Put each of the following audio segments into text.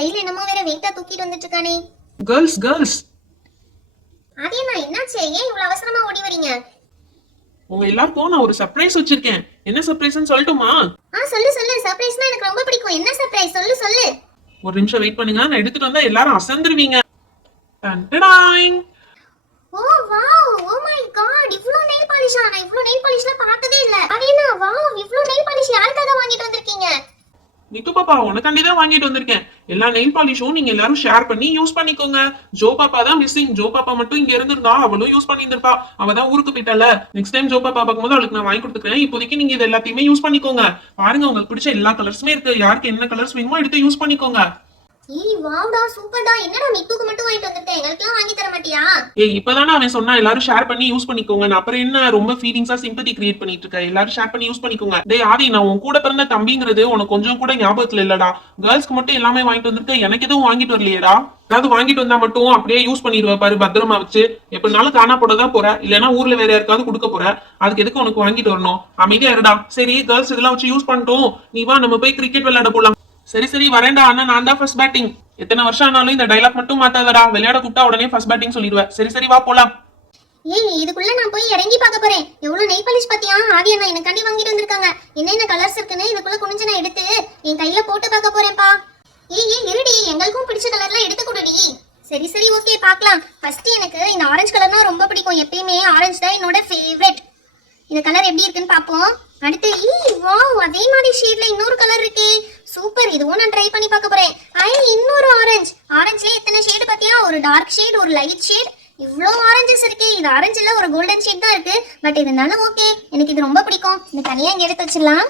கையில என்னமோ வேற வெயிட்டா தூக்கிட்டு வந்துட்டு இருக்கானே. கேர்ள்ஸ் கேர்ள்ஸ் ஆதியண்ணா என்னாச்சு? ஏன் இவ்வளவு அவசரமா ஓடி வரீங்க? உங்க எல்லாருக்கும் நான் ஒரு சர்ப்ரைஸ் வச்சிருக்கேன். என்ன சர்ப்ரைஸ்னு சொல்லட்டுமா? சொல்லு சொல்லு. சர்ப்ரைஸ்னா எனக்கு ரொம்ப பிடிக்கும். என்ன சர்ப்ரைஸ்? சொல்லு சொல்லு. ஒரு நிமிஷம் வெயிட் பண்ணுங்க, நான் எடுத்துட்டு வந்தா எல்லாரும் அசந்துருவீங்க. டன்டடாய். Oh wow, oh my God, இவ்ளோ நெயில் பாலிஷா? நான் இவ்ளோ நெயில் பாலிஷ்லாம் பார்த்ததே இல்ல. ஆதியண்ணா வாவ், இவ்ளோ நெயில் பாலிஷ் யாருக்காக வாங்கிட்டு வந்திருக்கீங்க? நித்து பாப்பா, உனக்காண்டி தான் வாங்கிட்டு வந்திருக்கேன். எல்லா நெயில் பாலிஷும் நீங்க எல்லாரும் ஷேர் பண்ணி யூஸ் பண்ணிக்கோங்க. ஜோ பாப்பா தான் மிஸ்ஸிங். ஜோ பாப்பா மட்டும் இங்க இருந்திருந்தா அவளும் யூஸ் பண்ணியிருந்திருப்பா. அவ தான் ஊருக்கு போயிட்டால. நெக்ஸ்ட் டைம் ஜோ பாப்பா பார்க்கும்போது அவளுக்கு நான் வாங்கி கொடுத்துக்கிறேன். இப்போதைக்கு நீங்க இது எல்லாத்தையுமே யூஸ் பண்ணிக்கோங்க. பாருங்க, உங்களுக்கு பிடிச்ச எல்லா கலர்ஸுமே இருக்கு. யாருக்கு என்ன கலர்ஸ் வேணுமோ எடுத்து யூஸ் பண்ணிக்கோங்க. ஏய் வாவ்டா, சூப்பர்டா. என்னடா மித்துக்கு மட்டும் வாங்கிட்டு வந்திருக்கேன், எங்களுக்குலாம் வாங்கி தர மாட்டியா? இப்பதானே அவன் சொன்னா எல்லாரும் ஷேர் பண்ணி யூஸ் பண்ணிக்கோங்க. அப்புறம் என்ன ரொம்ப ஃபீலிங்ஸா சிம்பத்தி கிரியேட் பண்ணிட்டு இருக்க? எல்லாரும் ஷேர் பண்ணி யூஸ் பண்ணிக்கோங்க. டேய் ஆதி, நான் உன் கூட பிறந்த தம்பிங்கிறது உனக்கு கொஞ்சம் கூட ஞாபகத்துல இல்லடா. கேர்ள்ஸ்க்கு மட்டும் எல்லாமே வாங்கிட்டு வந்திருக்க, எனக்கு எதுவும் வாங்கிட்டு வரலையேடா. ஏதாவது வாங்கிட்டு வந்தா மட்டும் அப்படியே யூஸ் பண்ணிடுவ பாரு, பத்திரமா வச்சு. எப்படினாலும் காணா போடதான் போற, இல்லைன்னா ஊர்ல வேற யாருக்காவது கொடுக்க போற. அதுக்கு எதுக்கு உனக்கு வாங்கிட்டு வரணும்? அமைதியா இருடா. சரி, கேர்ள்ஸ் இதெல்லாம் வச்சு யூஸ் பண்ணிட்டோம். நீ வா, நம்ம போய் கிரிக்கெட் விளையாட போலாம். சரி சரி வரேன்டா அண்ணா, நான் தான் ஃபர்ஸ்ட் பேட்டிங். எத்தனை வருஷம் ஆனாலும் இந்த டைலாக் மட்டும் மாத்தாதடா. விளையாட கூப்பிட்டா உடனே ஃபர்ஸ்ட் பேட்டிங் சொல்லிடுவேன். சரி சரி வா போலாம். ஏய் இதுக்குள்ள நான் போய் இறங்கி பார்க்க போறேன். எவ்வளவு நெயில் பாலிஷ் பாத்தியா? ஆதியண்ணா எனக்காண்டி வாங்கிட்டு வந்திருக்காங்க. என்னென்ன கலர்ஸ் இருக்குன்னு இதுக்குள்ள குனிஞ்சு நான் எடுத்து என் கையில போட்டு பார்க்க போறேன்ப்பா. ஏய் இருடி, எங்களுக்கும் பிடிச்ச கலர்லாம் எடுத்து கொடுடி. சரி சரி ஓகே, பார்க்கலாம். ஃபர்ஸ்ட் எனக்கு இந்த ஆரஞ்சு கலர்னா ரொம்ப பிடிக்கும். எப்பயுமே ஆரஞ்சு தான் என்னோட ஃபேவரட். இந்த கலர் எப்படி இருக்குன்னு பாப்போம். அடுத்து வாவ், அதே மாதிரி ஷேட்ல இன்னொரு கலர் இருக்கே, சூப்பர். இதுவும் நான் ட்ரை பண்ணி பார்க்க போறேன். இன்னொரு ஆரஞ்சு. ஆரஞ்சுல எத்தனை ஷேட் பாத்தியா? ஒரு டார்க் ஷேட், ஒரு லைட் ஷேட், இவ்ளோ ஆரஞ்சஸ் இருக்கு. இது ஆரஞ்சு இல்ல, ஒரு கோல்டன் ஷேட் தான் இருக்கு. பட் இருந்தாலும் ஓகே, எனக்கு இது ரொம்ப பிடிக்கும். இந்த தனியா இங்க எடுத்து வச்சிடலாம்.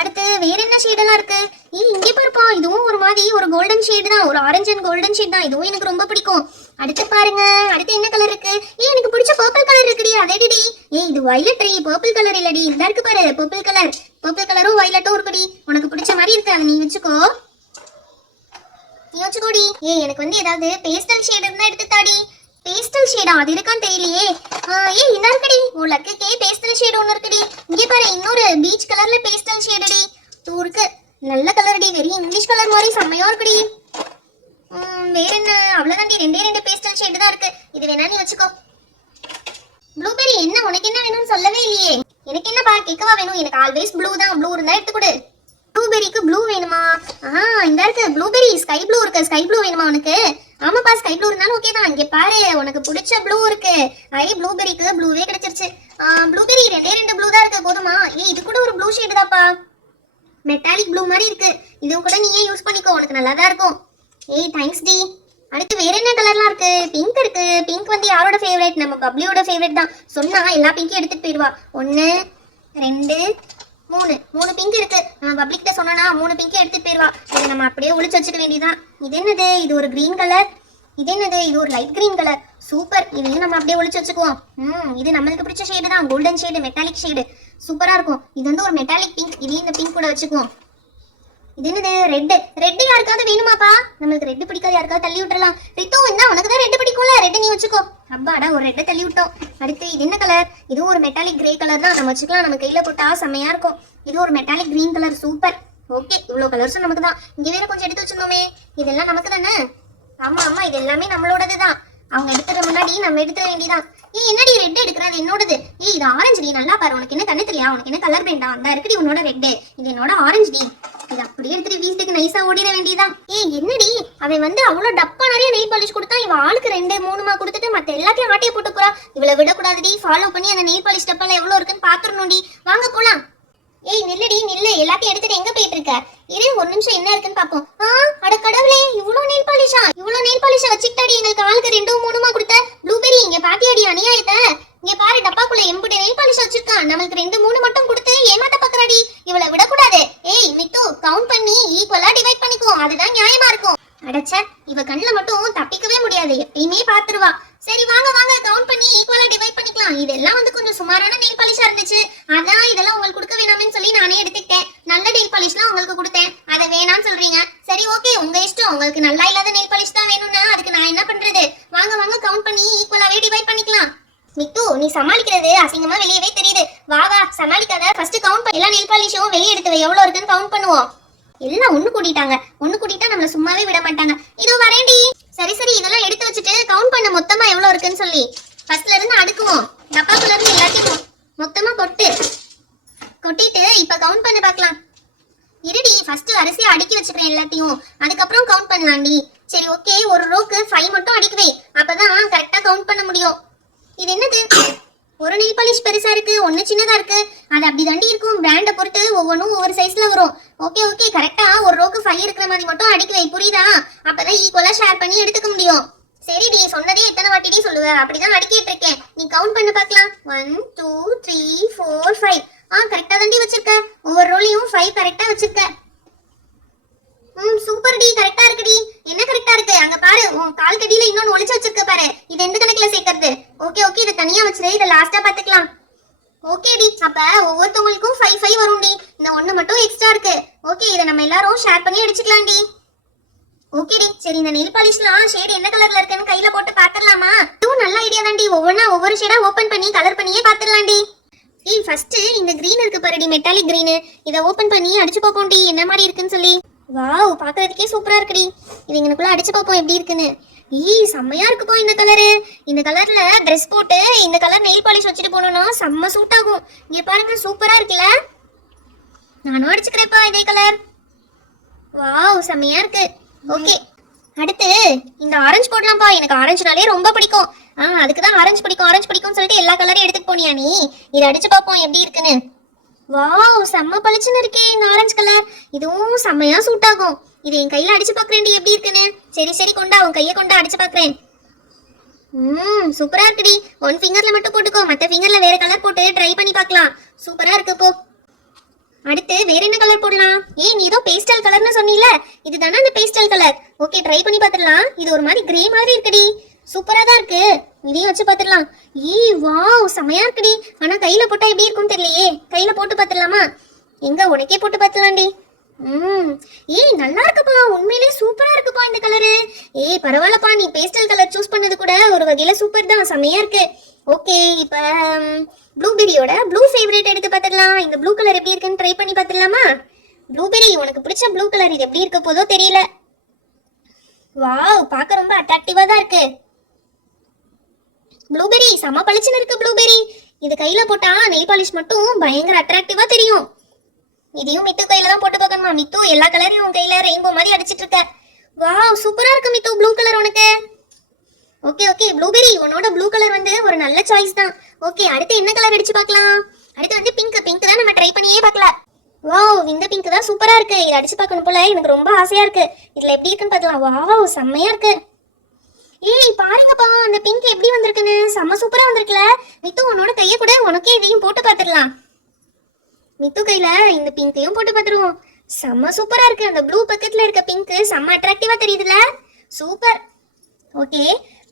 அடுத்து வேற என்ன ஷேடெல்லாம் இருக்கு? இங்கே பாருப்பா, இதுவும் ஒரு மாதிரி ஒரு கோல்டன் ஷேட் தான், ஒரு ஆரஞ்சு அண்ட் கோல்டன் ஷேட் தான். இதுவும் எனக்கு ரொம்ப பிடிக்கும். அடுத்து பாருங்க, அடுத்து என்ன கலர் இருக்கு? எனக்கு பிடிச்ச பர்பிள் கலர் இருக்குடி. அதேடி. இது வயலட். பர்பிள் கலர் இல்லடி, இதா இருக்கு பாரு, பர்பிள் கலர். பர்பிள் கலரும் வயலட்டும் இருக்குடி. உனக்கு பிடிச்ச மாதிரி இருக்கு, அதை நீ வச்சுக்கோ. நீ வச்சுக்கோடி. எனக்கு வந்து ஏதாவது பேஸ்டல் ஷேட் இருந்தா எடுத்து தாடி. பேஸ்டல் ஷேடா? அது இருக்கான்னு தெரியலையே. இந்த இருக்குடி, உன் லக்குக்கே பேஸ்டல் ஷேட் ஒன்று இருக்குடி. இங்கே பாரு, இன்னொரு பீச் கலர்ல பேஸ்டல் ஷேடுடி. டூ இருக்கு. நல்ல கலர்டி, வெரி இங்கிலீஷ் கலர் மாதிரி செம்மையா இருக்குடி. வேற என்ன? அவ்வளவுதான்டி, ரெண்டே பேஸ்டல் ஷேடு தான் இருக்கு. இது வேணா நீ வச்சுக்கோ. ப்ளூபெரி, என்ன உனக்கு என்ன வேணும்னு சொல்லவே இல்லையே. எனக்கு என்னப்பா கேட்கவா வேணும்? எனக்கு ஆல்வேஸ் ப்ளூ தான். ப்ளூ இருந்தா எடுத்து கொடு. ப்ளூபெரிக்கு ப்ளூ வேணுமா? இந்த இருக்கு ப்ளூபெரி. ஸ்கை ப்ளூ இருக்கு. ஸ்கை ப்ளூ வேணுமா உனக்கு? ஆமாப்பா, ஸ்கை ப்ளூ இருந்தாலும் ஓகே தான். இங்க பாரு, உனக்கு பிடிச்ச ப்ளூ இருக்கு. ப்ளூபெரிக்கு ப்ளூவே கிடைச்சிருச்சு. ப்ளூபெரி ரெண்டே ப்ளூ தான் இருக்கு, போதுமா? இது கூட ஒரு ப்ளூ ஷேடு தான்ப்பா, மெட்டாலிக் ப்ளூ மாதிரி இருக்கு. இதுவும் கூட நீயே யூஸ் பண்ணிக்கோ, உனக்கு நல்லா தான் இருக்கும். தேங்க்ஸ் டி. அடுத்து வேற என்ன கலர்லாம் இருக்கு? பிங்க் இருக்கு. பிங்க் வந்து யாரோட ஃபேவரட்? நம்ம பப்ளியோட ஃபேவரட் தான். சொன்னா எல்லா பிங்கையும் எடுத்துட்டு போயிடுவா. 1 2 3 பிங்க் இருக்கு. நம்ம பப்ளிக் கிட்ட சொன்னா 3 பிங்க் எடுத்துட்டு போயிடுவா. இதை நம்ம அப்படியே ஒளிச்சு வச்சுக்க வேண்டியதான். இது என்னது? இது ஒரு கிரீன் கலர். இது என்னது? இது ஒரு லைட் கிரீன் கலர். சூப்பர். இதையும் நம்ம அப்படியே ஒளிச்சு வச்சுக்குவோம். இது நம்மளுக்கு பிடிச்ச ஷேடு தான், கோல்டன் ஷேடு, மெட்டாலிக் ஷேடு. சூப்பரா இருக்கும். இது வந்து ஒரு மெட்டாலிக் பிங்க். இதையும் இந்த பிங்க் கூட வச்சுக்குவோம். இது என்னது? ரெட் யாருக்காவது வேணுமாப்பா? நம்மளுக்கு ரெட் பிடிக்காது, யாருக்காவது தள்ளி விட்டுறலாம். ரித்து, என்ன உனக்கு தான் ரெட் பிடிக்கும்ல, ரெட் நீ வச்சுக்கோ. அப்பாடா, ஒரு ரெட்டை தள்ளி விட்டோம். அடுத்து இது என்ன கலர்? இதுவும் ஒரு மெட்டாலிக் கிரே கலர் தான். நம்ம வச்சுக்கலாம், நம்ம கையில போட்டா செம்மையா இருக்கும். இது ஒரு metallic green colour. Super. Okay, இவ்வளோ கலர்ஸும் நமக்கு தான். இங்க வேற கொஞ்சம் எடுத்து வச்சிருந்தோமே, இதெல்லாம் நமக்கு தானே? ஆமா, இது எல்லாமே நம்மளோடது தான். அவங்க எடுத்துற முன்னாடி நம்ம எடுத்துட வேண்டியதான். என்னடி ரெட் எடுக்கிறது? என்னோடது. இது ஆரஞ்சு டி. நல்லா பாரு, உனக்கு என்ன கண்ணு தெரியா? உனக்கு என்ன கலர் வேண்டா? அந்த இருக்குடி உன்னோட ரெட். இது என்னோட ஆரஞ்சு டி. இது அப்படியே எடுத்துட்டு வீட்டுக்கு நைஸா ஓடிட வேண்டியதான். என்னடி அவன் வந்து அவ்வளவு டப்பா நிறைய நெயில் பாலிஷ் கொடுத்தா, இவ ஆளுக்கு 2 3 கொடுத்துட்டு மத்த எல்லாத்தையும் ஆட்டையை போட்டு போறா. இவளை விடக்கூடாதுடி. ஃபாலோ பண்ணி அந்த நெயில் பாலிஷ் டப்பால எவ்வளவு இருக்குன்னு பாத்துறணும்டி. வாங்க போலாம். நில்லுடி நில்லு. எல்லாத்தையும் எடுத்துட்டு எங்க போயிட்டு இருக்க? ஒரு நிமிஷம் என்ன இருக்குன்னு பாப்போம். அட கடவுளே, இவ்வளவு நெயில் பாலிஷா வச்சுக்கிட்டாடி எங்களுக்கு ஆளுக்கு 2 3 கொடுத்த. ப்ளூபெரி, இங்க பாத்தியாடி அநியாயத்தை? இங்க பாரு, டப்பாக்குள்ள எம்புட்டு நெயில் பாலிஷ் வச்சிருக்கான். நம்மளுக்கு 2 3 மட்டும் கொடுத்து ஏமாத்த பாக்குறாடி. இவளை விடக்கூடாது. மித்து, கவுண்ட் பண்ணி ஈக்குவலா டிவைட் பண்ணிக்குவோம், அதுதான் நியாயமா இருக்கும். அடச்சே, இவ கண்ணுல மட்டும் தப்பிக்கவே முடியாது, எப்பயுமே பாத்துருவா. சரி வாங்க கவுண்ட் பண்ணி ஈக்குவலா டிவைட் பண்ணிக்கலாம். இதெல்லாம் வந்து கொஞ்சம் சுமாரான நெயில் பாலிஷா இருந்துச்சு, அதான் இதெல்லாம் உங்களுக்கு கொடுக்க வேணாம்னு சொல்லி நானே எடுத்துக்கிட்டேன். நல்ல நெயில் பாலிஷ்லாம் உங்களுக்கு கொடுத்தேன், அதை வேணாம்னு சொல்றீங்க. சரி ஓகே, உங்க இஷ்டம். உங்களுக்கு நல்லா இல்லாத நெயில் பாலிஷ் தான் வேணும்னா அதுக்கு நான் என்ன பண்றது? வாங்க கவுண்ட் பண்ணி ஈக்குவலாவே டிவைட் பண்ணிக்கலாம். மித்து, நீ சமாளிக்கிறது அசிங்கமா வெளியவே தெரியுது. வா சமாளிக்காத. ஃபர்ஸ்ட் கவுண்ட் பண்ணி எல்லா நெயில் பாலிஷும் வெளியே எடுத்து எவ்வளவு இருக்குன்னு கவுண்ட் பண்ணுவோம். எல்லாம் ஒண்ணு கூட்டிட்டாங்க. ஒண்ணு கூட்டிட்டா நம்மள சும்மாவே விட மாட்டாங்க. இதோ வரேன்டி. சரி சரி, இதெல்லாம் எடுத்து வச்சுட்டு கவுண்ட் பண்ண மொத்தமா எவ்வளவு இருக்குன்னு சொல்லி. ஃபர்ஸ்ட்ல இருந்து அடுக்குவோம். டப்பாக்குள்ள இருந்து எல்லாத்தையும் மொத்தமா கொட்டிட்டு இப்ப கவுண்ட் பண்ண பார்க்கலாம். இருடி, ஃபர்ஸ்ட் அரிசியை அடுக்கி வச்சுக்கிறேன் எல்லாத்தையும், அதுக்கப்புறம் கவுண்ட் பண்ணலாம்டி. சரி ஓகே, ஒரு ரோக்கு 5 மட்டும் அடுக்கி வை, அப்பதான் கரெக்டா கவுண்ட் பண்ண முடியும். இது என்னது? ஒரு நெயில் பாலிஷ் பெருசா இருக்கு, ஒன்னு சின்னதா இருக்கு. அது அப்படி தாண்டி இருக்கும், பிராண்டை பொறுத்து ஒவ்வொன்றும் ஒவ்வொரு சைஸ்ல வரும். ஓகே ஓகே, கரெக்டா ஒரு ரோக்கு 5 இருக்கிற மாதிரி மட்டும் அடுக்கி வை, புரியுதா? அப்பதான் ஈக்குவலா ஷேர் பண்ணி எடுத்துக்க முடியும். சரிடி, சொன்னதே எத்தனை வாட்டிடி சொல்லுவ? அப்படிதான் அடுக்கிட்டு இருக்கேன், நீ கவுண்ட் பண்ண பார்க்கலாம். 1 2 3 4 5. கரெக்டா தாண்டி வச்சிருக்க, ஒவ்வொரு ரோலையும் 5 கரெக்டா வச்சிருக்க. சூப்பர் டி, கரெக்டா இருக்குடி. என்ன கரெக்டா இருக்கு? அங்க பாரு, உன் கால் கடியில இன்னொன்னு ஒளிச்சு வச்சிருக்க பாரு. இது எந்த கணக்குல சேர்க்கறது? ஓகே ஓகே, இத தனியா வச்சிரு, இத லாஸ்டா பாத்துக்கலாம். ஓகே டி, அப்ப ஒவ்வொருத்தவங்களுக்கும் 5 5 வரும் டி. இந்த ஒண்ணு மட்டும் எக்ஸ்ட்ரா இருக்கு. ஓகே, இத நம்ம எல்லாரும் ஷேர் பண்ணி அடிச்சுக்கலாம் டி. ஓகே டி, சரி இந்த நெயில் பாலிஷ்லாம் ஷேட் என்ன கலர்ல இருக்குன்னு கையில போட்டு பாத்துடலாமா? இதுவும் நல்ல ஐடியா தான் டி. ஒவ்வொரு ஷேடா ஓபன் பண்ணி கலர் பண்ணியே பாத்துடலாம் டி. ஃபர்ஸ்ட் இந்த கிரீன் இருக்கு பாருடி, மெட்டாலிக் கிரீன். இத ஓபன் பண்ணி அடிச்சு பாப்போம் டி, என்ன மாதிரி இருக்குன்னு சொல்லி. வாவ், பாக்குறதுக்கே சூப்பரா இருக்குடி. இது இங்கனக்குள்ள அடிச்சு பாப்போம் எப்படி இருக்குன்னு. செம்மையா இருக்குப்பா இந்த கலரு. இந்த கலர்ல Dress போட்டு இந்த கலர் நெயில் பாலிஷ் வச்சுட்டு போனோம்னா செம்ம சூட் ஆகும். இங்க பாருங்க, சூப்பரா இருக்குல்ல? நானும் அடிச்சுக்கிறேன்ப்பா இதே கலர். வாவ், செம்மையா இருக்கு. ஓகே, அடுத்து இந்த ஆரஞ்சு போடலாம்ப்பா. எனக்கு ஆரஞ்சுனாலே ரொம்ப பிடிக்கும். அதுக்குதான் ஆரஞ்சு பிடிக்கும்னு சொல்லிட்டு எல்லா கலரையும் எடுத்துட்டு போனியா நீ? இதை அடிச்சு பார்ப்போம் எப்படி இருக்குன்னு. வாவ், செம்ம பளிச்சுன்னு இருக்கே இந்த ஆரஞ்சு கலர். இதுவும் செம்மையா சூட் ஆகும். இது என் கையில அடிச்சு பாக்குறேன்டி எப்படி இருக்குன்னு. சரி சரி, கொண்டா, உன் கையை கொண்டா, அடிச்சு பாக்குறேன். சூப்பரா இருக்குடி. 1 ஃபிங்கர்ல மட்டும் போட்டுக்கோ, மத்த ஃபிங்கர்ல வேற கலர் போட்டு ட்ரை பண்ணி பார்க்கலாம். சூப்பரா இருக்கு. போ, அடுத்து வேற என்ன கலர் போடலாம்? நீ ஏதோ பேஸ்டல் கலர்னு சொன்னீல, இதுதானே அந்த பேஸ்டல் கலர். ஓகே, ட்ரை பண்ணி பார்த்துடலாம். இது ஒரு மாதிரி கிரே மாதிரி இருக்குடி, சூப்பரா தான் இருக்கு. இதையும் வச்சு பார்த்துடலாம். வாவ், செமையா இருக்குடி. ஆனா கையில போட்டா எப்படி இருக்கும்னு தெரியலையே. கையில போட்டு பார்த்துடலாமா? எங்க, உனக்கே போட்டு பார்த்துடலாம்டி. நல்லா இருக்குப்பா, உண்மையிலேயே சூப்பரா இருக்குப்பா இந்த கலரு. பரவாயில்லப்பா, நீ பேஸ்டல் கலர் சூஸ் பண்ணது கூட ஒரு வகையில சூப்பர் தான், செமையா இருக்கு. ஓகே, இப்ப ப்ளூபெரியோட ப்ளூ ஃபேவரட் எடுத்து பார்த்துடலாம். இந்த ப்ளூ கலர் எப்படி இருக்குன்னு ட்ரை பண்ணி பார்த்துடலாமா? ப்ளூபெரி, உனக்கு பிடிச்ச ப்ளூ கலர் இது எப்படி இருக்க போதோ தெரியல. வாவ், பார்க்க ரொம்ப அட்ராக்டிவா தான் இருக்கு. ப்ளூபெரி செம பளிச்சுன்னு இருக்கு. ப்ளூபெரி இது கையில போட்டா நெயில் பாலிஷ் மட்டும் பயங்கர அட்ராக்டிவா தெரியும். இதையும் மித்து கையில தான் போட்டு பார்க்கணுமா? மித்து எல்லா கலரையும் உன் கையில ரெயின்போ மாதிரி அடிச்சிட்டு இருக்க. வாவ், சூப்பரா இருக்கு மித்து ப்ளூ கலர் உனக்கு. ஓகே ஓகே, ப்ளூபெரி உன்னோட ப்ளூ கலர் வந்து ஒரு நல்ல சாய்ஸ் தான். ஓகே, அடுத்து என்ன கலர் அடிச்சு பார்க்கலாம்? அடுத்து வந்து பிங்க் தான் நம்ம ட்ரை பண்ணியே பார்க்கல. வாவ், இந்த பிங்க் தான் சூப்பரா இருக்கு. இதை அடிச்சு பார்க்கணும் போல எனக்கு ரொம்ப ஆசையா இருக்கு. இதுல எப்படி இருக்குன்னு பார்க்கலாம். வாவ், செம்மையா இருக்கு. பாருங்கப்பா, அந்த பிங்க் எப்படி வந்திருக்குன்னு. செம்ம சூப்பரா வந்திருக்குல. மித்து உன்னோட கையை கூட உனக்கே இதையும் போட்டு பார்த்துடலாம். மித்து கையில இந்த பிங்கையும் போட்டு பார்த்துருவோம். செம்ம சூப்பரா இருக்கு. அந்த ப்ளூ பக்கத்துல இருக்க பிங்க் செம்ம அட்ராக்டிவா தெரியுதுல. சூப்பர். ஓகே,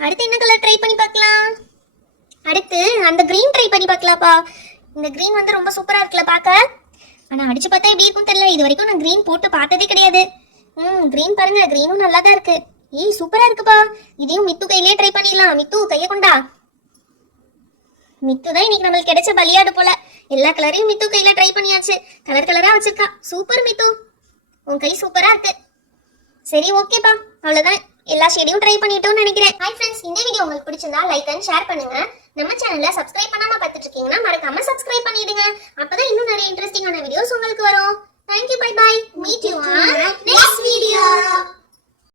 அடுத்து என்ன கலர் ட்ரை பண்ணி பார்க்கலாம்? அடுத்து அந்த கிரீன் ட்ரை பண்ணி பார்க்கலாம்ப்பா. இந்த கிரீன் வந்து ரொம்ப சூப்பரா இருக்குல்ல பார்க்க. ஆனா அடிச்சு பார்த்தா எப்படி இருக்கும் தெரியல. இது வரைக்கும் நான் கிரீன் போட்டு பார்த்ததே கிடையாது. கிரீன் பாருங்க, கிரீனும் நல்லா தான் இருக்கு. சூப்பரா இருக்குப்பா. இதையும் மித்து கையிலே ட்ரை பண்ணிடலாம். மித்து கையை கொண்டா. மித்து தான் இன்னைக்கு நம்மளுக்கு கிடைச்ச பலியாடு போல. எல்லா கலரையும் மித்து கையில ட்ரை பண்ணியாச்சு. கலர் கலரா வச்சிருக்கா. சூப்பர் மித்து, உன் கை சூப்பரா இருக்கு. சரி ஓகேப்பா, அவ்வளவுதான். எல்லா ஷேடையும் ட்ரை பண்ணிட்டோம்னு நினைக்கிறேன். ஹாய் ஃப்ரெண்ட்ஸ், இந்த வீடியோ உங்களுக்கு பிடிச்சிருந்தா லைக் அண்ட் ஷேர் பண்ணுங்க. நம்ம சேனலை சப்ஸ்கிரைப் பண்ணாம பார்த்துட்டு இருக்கீங்கன்னா மறக்காம சப்ஸ்கிரைப் பண்ணிடுங்க. அப்பதான் இன்னும் நிறைய இன்ட்ரெஸ்டிங்கான வீடியோஸ் உங்களுக்கு வரும். Thank you, bye bye. Meet you